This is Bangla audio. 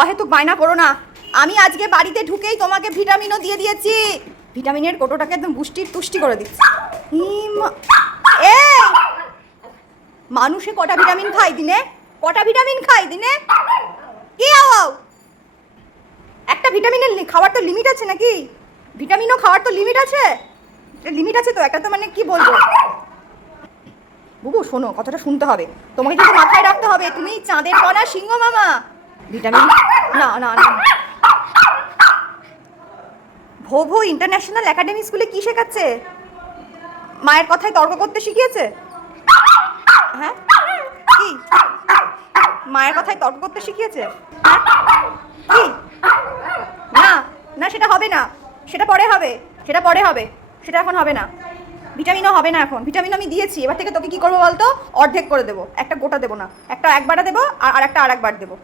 অহেতুক বায়না করো না। আমি আজকে বাড়িতে ঢুকেই তোমাকে ভিটামিনও দিয়ে দিয়েছি। ভিটামিনের কোটোটাকে একদম পুষ্টির তুষ্টি করে দিচ্ছি। এই মানুষে কটা ভিটামিন খায় দিনে? কটা ভিটামিন খায় দিনে? কি আও? একটা ভিটামিনের খাওয়ার তো লিমিট আছে নাকি? ভিটামিনও খাওয়ার তো লিমিট আছে। লিমিট আছে তো একটা, তো মানে কি বলবো বুবু, শোনো, কথাটা শুনতে হবে, তোমাকে কিন্তু মাথায় রাখতে হবে, তুমি চাঁদের কণা সিংহ মামা। ভিটামিন না না না। ভোভো ইন্টারন্যাশনাল একাডেমি স্কুলে কি শেখাচ্ছে? মায়ের কথায় তর্ক করতে শিখিয়েছে? হ্যাঁ কি মায়ের কথায় তর্ক করতে শিখিয়েছে? হ্যাঁ কি? না না, সেটা হবে না, সেটা পরে হবে, সেটা পরে হবে, সেটা এখন হবে না। ভিটামিনও হবে না এখন, ভিটামিন আমি দিয়েছি। এবার থেকে তোকে কি করবো বলতো? অর্ধেক করে দেবো, একটা গোটা দেবো না, একটা একবারে দেবো আর একটা আর একবার দেবো।